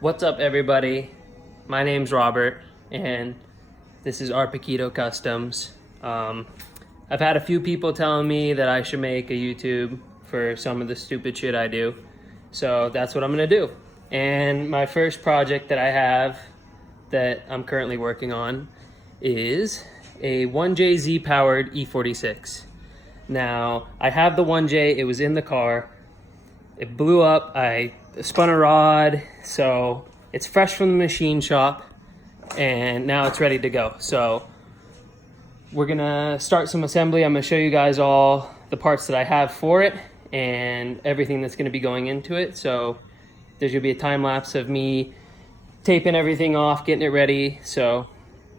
What's up, everybody? My name's Robert, and this is Arpaquito Customs. I've had a few people telling me that I should make a YouTube for some of the stupid shit I do, so that's what I'm gonna do. And my first project that I have that I'm currently working on is a 1JZ powered E46. Now, I have the 1J, it was in the car. It blew up, I spun a rod, so it's fresh from the machine shop, and now it's ready to go. So we're gonna start some assembly. I'm gonna show you guys all the parts that I have for it and everything that's gonna be going into it. So there's gonna be a time lapse of me taping everything off, getting it ready. So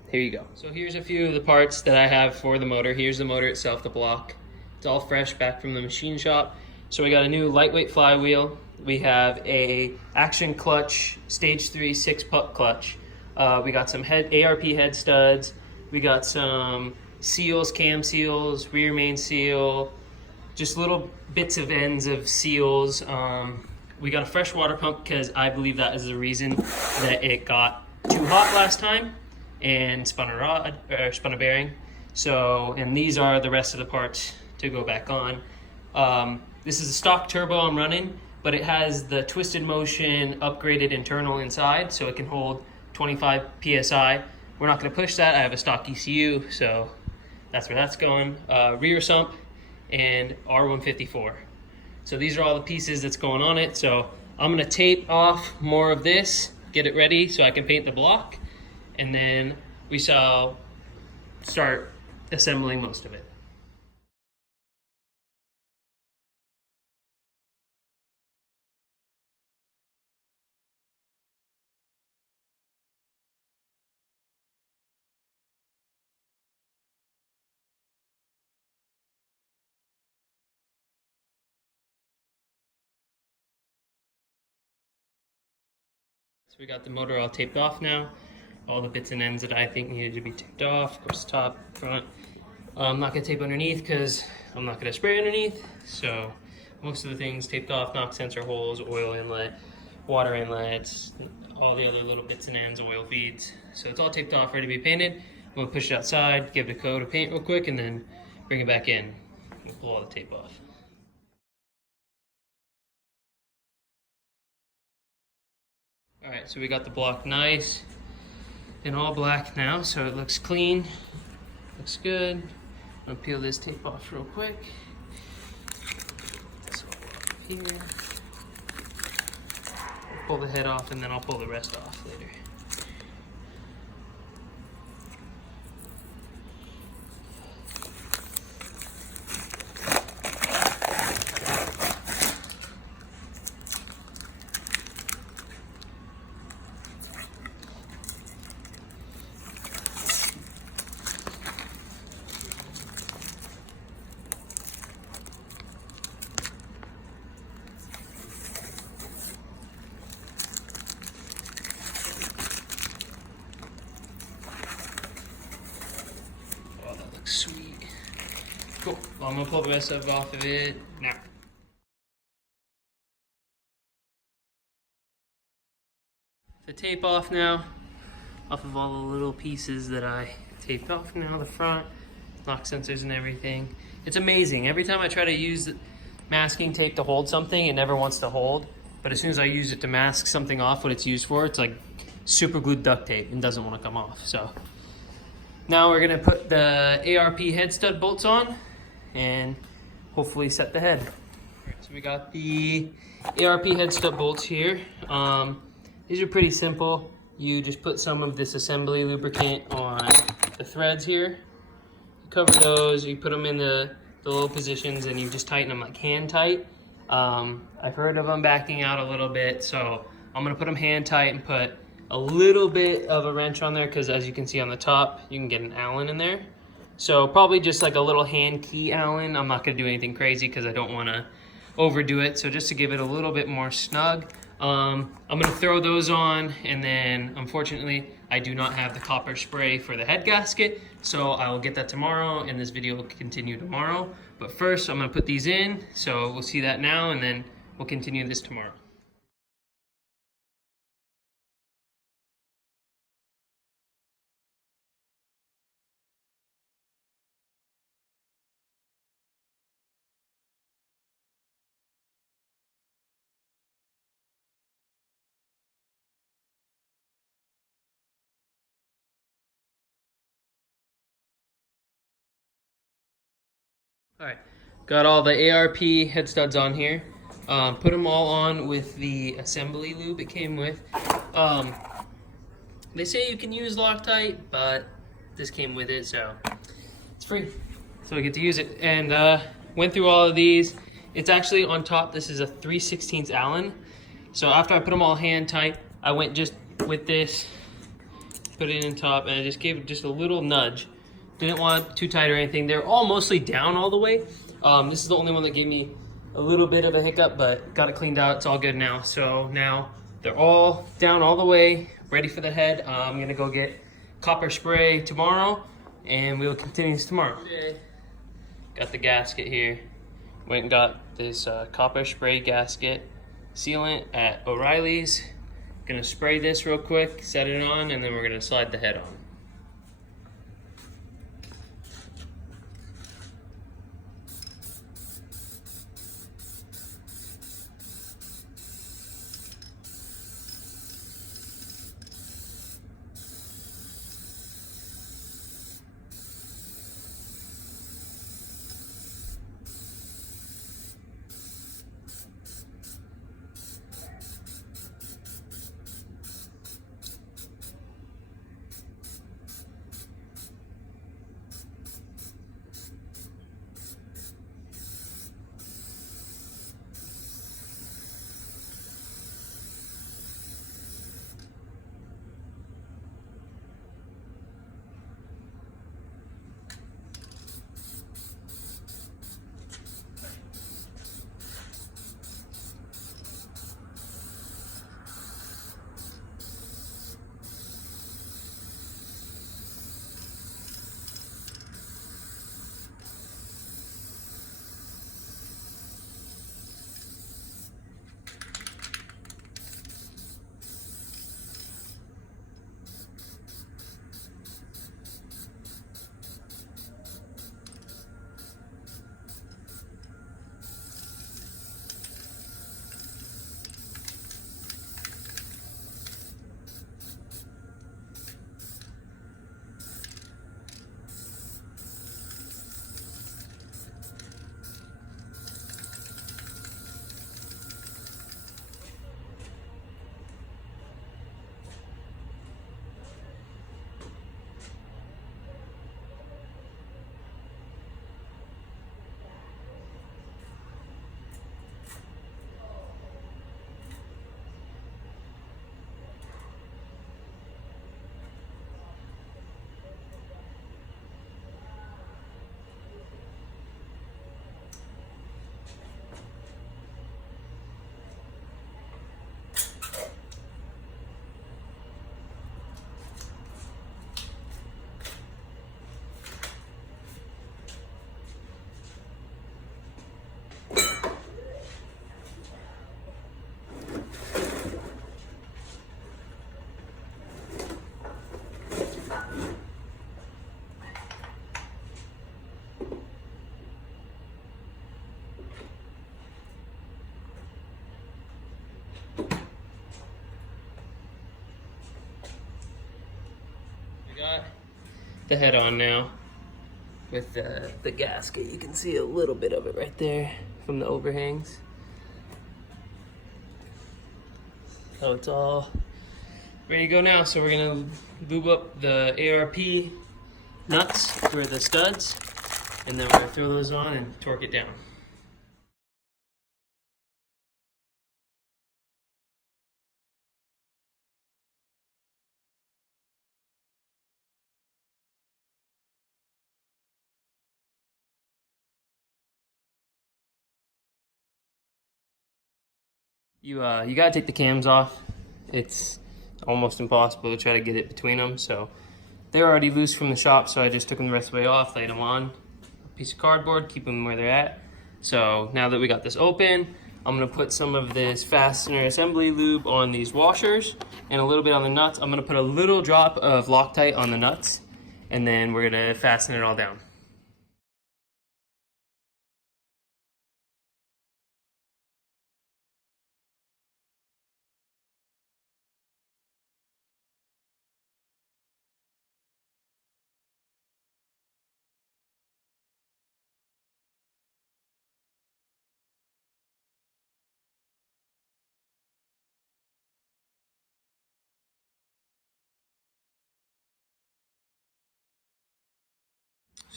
here you go. So here's a few of the parts that I have for the motor. Here's the motor itself, the block. It's all fresh back from the machine shop. So we got a new lightweight flywheel. We have a action clutch, stage 3 6-puck clutch. We got some ARP head studs. We got some seals, cam seals, rear main seal, just little bits of ends of seals. We got a fresh water pump because I believe that is the reason that it got too hot last time and spun a rod or spun a bearing. So, and these are the rest of the parts to go back on. This is a stock turbo I'm running, but it has the twisted motion upgraded internal inside, so it can hold 25 PSI. We're not gonna push that. I have a stock ECU, so that's where that's going. Rear sump and R154. So these are all the pieces that's going on it. So I'm gonna tape off more of this, get it ready so I can paint the block, and then we shall start assembling most of it. So we got the motor all taped off now. All the bits and ends that I think needed to be taped off. Of course, top, front. I'm not gonna tape underneath because I'm not gonna spray underneath. So most of the things taped off, knock sensor holes, oil inlet, water inlets, all the other little bits and ends, oil feeds. So it's all taped off, ready to be painted. I'm gonna push it outside, give it a coat of paint real quick, and then bring it back in. We'll pull all the tape off. All right, so we got the block nice and all black now, so it looks clean, looks good. I'm gonna peel this tape off real quick. This all off here. Pull the head off and then I'll pull the rest off later. Sweet. Cool. Well, I'm gonna pull the rest of it off of it now. The tape off now, off of all the little pieces that I taped off now, the front, lock sensors and everything. It's amazing. Every time I try to use masking tape to hold something, it never wants to hold. But as soon as I use it to mask something off what it's used for, it's like super glued duct tape and doesn't want to come off. So now we're gonna put the ARP head stud bolts on and hopefully set the head. Right, so we got the ARP head stud bolts here. These are pretty simple. You just put some of this assembly lubricant on the threads here. You cover those, you put them in the little positions and you just tighten them like hand tight. I've heard of them backing out a little bit, so I'm gonna put them hand tight and put a little bit of a wrench on there because as you can see on the top, you can get an Allen in there. So probably just like a little hand key Allen. I'm not gonna do anything crazy because I don't wanna overdo it. So just to give it a little bit more snug, I'm gonna throw those on, and then unfortunately, I do not have the copper spray for the head gasket. So I will get that tomorrow and this video will continue tomorrow. But first I'm gonna put these in. So we'll see that now and then we'll continue this tomorrow. All right, got all the ARP head studs on here. Put them all on with the assembly lube it came with. Um, they say you can use Loctite, but this came with it, so it's free. So we get to use it. And went through all of these. It's actually on top, this is a 3/16 Allen. So after I put them all hand tight, I went just with this, put it in top, and I just gave it just a little nudge. Didn't want too tight or anything. They're all mostly down all the way. This is the only one that gave me a little bit of a hiccup, but got it cleaned out. It's all good now. So now they're all down all the way, ready for the head. I'm gonna go get copper spray tomorrow, and we will continue this tomorrow. Got the gasket here. Went and got this copper spray gasket sealant at O'Reilly's. Gonna spray this real quick, set it on, and then we're gonna slide the head on. Got the head on now with the gasket. You can see a little bit of it right there from the overhangs. So it's all ready to go now. So we're gonna lube up the ARP nuts for the studs, and then we're gonna throw those on and torque it down. You gotta take the cams off. It's almost impossible to try to get it between them. So they're already loose from the shop, so I just took them the rest of the way off, laid them on a piece of cardboard, keep them where they're at. So now that we got this open, I'm gonna put some of this fastener assembly lube on these washers and a little bit on the nuts. I'm gonna put a little drop of Loctite on the nuts, and then we're gonna fasten it all down.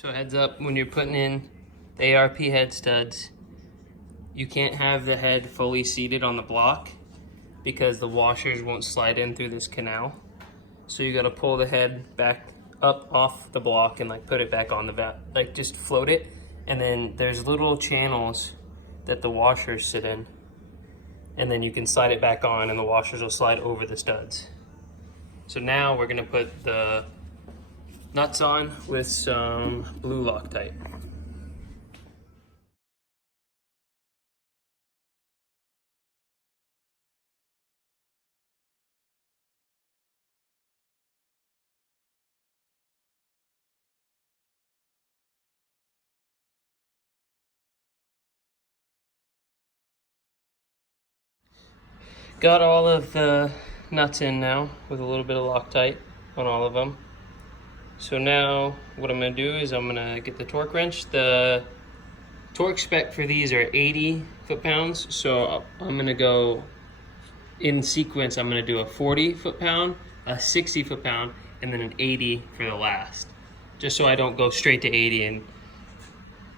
So heads up, when you're putting in the ARP head studs, you can't have the head fully seated on the block because the washers won't slide in through this canal. So you gotta pull the head back up off the block and like put it back on the vat, like just float it. And then there's little channels that the washers sit in. And then you can slide it back on and the washers will slide over the studs. So now we're gonna put the nuts on with some blue Loctite. Got all of the nuts in now with a little bit of Loctite on all of them. So now what I'm gonna do is I'm gonna get the torque wrench. The torque spec for these are 80 foot-pounds. So I'm gonna go in sequence. I'm gonna do a 40 foot-pound, a 60 foot-pound, and then an 80 for the last. Just so I don't go straight to 80 and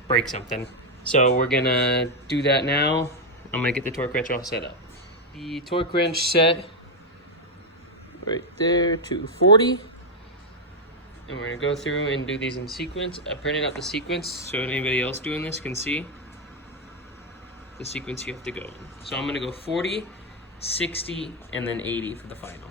break something. So we're gonna do that now. I'm gonna get the torque wrench all set up. The torque wrench set right there to 40. And we're gonna go through and do these in sequence. I printed out the sequence so anybody else doing this can see the sequence you have to go in. So I'm gonna go 40, 60, and then 80 for the final.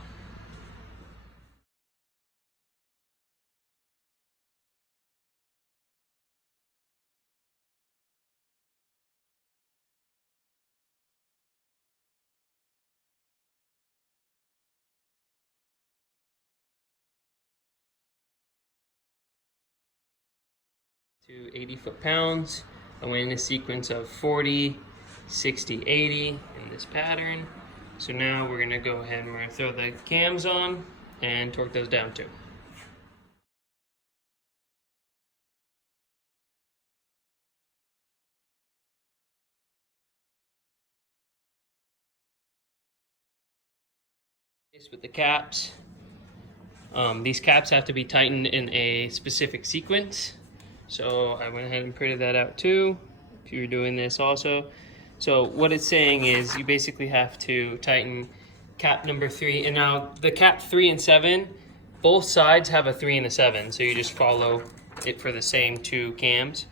To 80 foot-pounds. I went in a sequence of 40, 60, 80 in this pattern. So now we're gonna go ahead and we're gonna throw the cams on and torque those down too. With the caps, these caps have to be tightened in a specific sequence. So I went ahead and printed that out too, if you were doing this also. So what it's saying is you basically have to tighten cap number 3. And now the cap 3 and 7, both sides have a 3 and a 7. So you just follow it for the same 2 cams.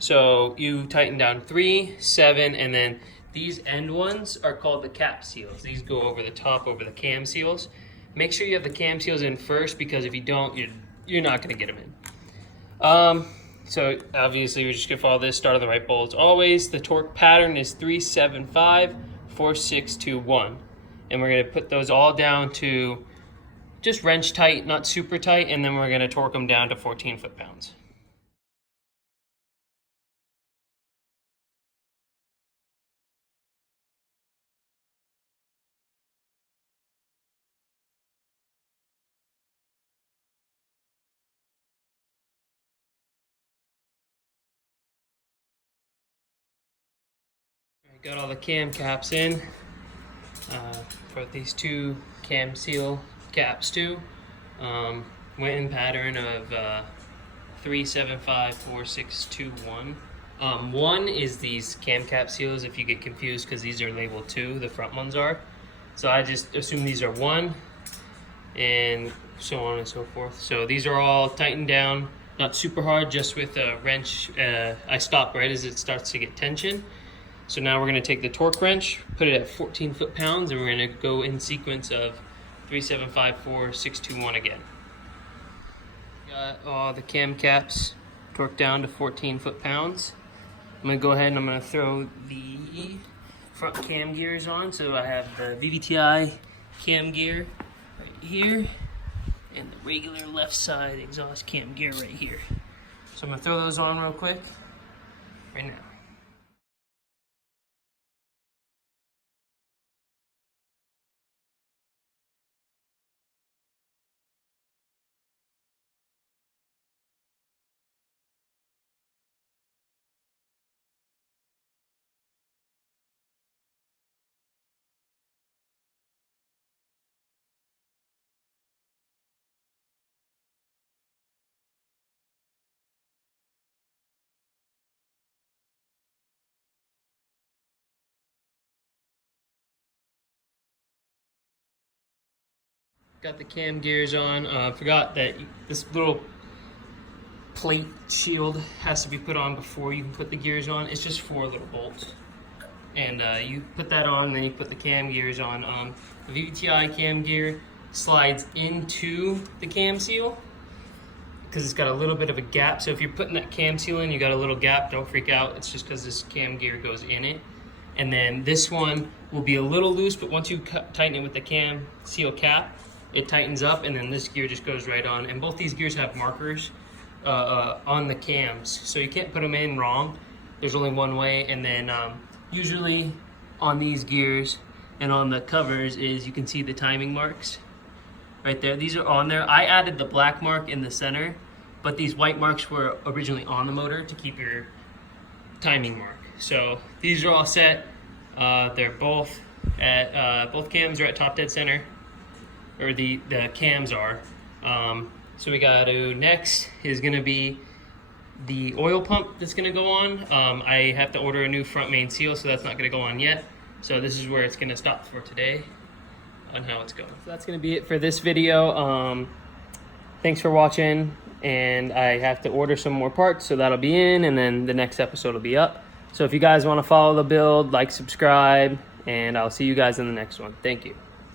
So you tighten down 3, 7, and then these end ones are called the cap seals. These go over the top, over the cam seals. Make sure you have the cam seals in first because if you don't, you're not gonna get them in. So obviously we're just gonna follow this, start on the right bolts. Always, the torque pattern is 375, 4621. And we're gonna put those all down to just wrench tight, not super tight, and then we're gonna torque them down to 14 foot-pounds. Got all the cam caps in for these 2 cam seal caps too. Went in pattern of 375, 4621. 1 is these cam cap seals if you get confused because these are labeled 2, the front ones are. So I just assume these are 1 and so on and so forth. So these are all tightened down, not super hard, just with a wrench. I stop right as it starts to get tension. So now we're going to take the torque wrench, put it at 14 foot-pounds, and we're going to go in sequence of 375, 4, 6, 2, 1 again. Got all the cam caps torqued down to 14 foot-pounds. I'm going to go ahead and I'm going to throw the front cam gears on. So I have the VVTi cam gear right here and the regular left side exhaust cam gear right here. So I'm going to throw those on real quick right now. Got the cam gears on. Forgot that this little plate shield has to be put on before you can put the gears on. It's just 4 little bolts. And you put that on, and then you put the cam gears on. The VTI cam gear slides into the cam seal because it's got a little bit of a gap. So if you're putting that cam seal in, you got a little gap, don't freak out. It's just because this cam gear goes in it. And then this one will be a little loose, but once you tighten it with the cam seal cap, it tightens up, and then this gear just goes right on. And both these gears have markers on the cams, so you can't put them in wrong. There's only one way. And then usually on these gears and on the covers is you can see the timing marks right there. These are on there. I added the black mark in the center, but these white marks were originally on the motor to keep your timing mark. So these are all set. They're both at both cams are at top dead center, or the cams are. So we got to, next is going to be the oil pump that's going to go on. I have to order a new front main seal, so that's not going to go on yet. So this is where it's going to stop for today on how it's going. So that's going to be it for this video. Thanks for watching, and I have to order some more parts, so that'll be in, and then the next episode will be up. So if you guys want to follow the build, like, subscribe, and I'll see you guys in the next one. Thank you.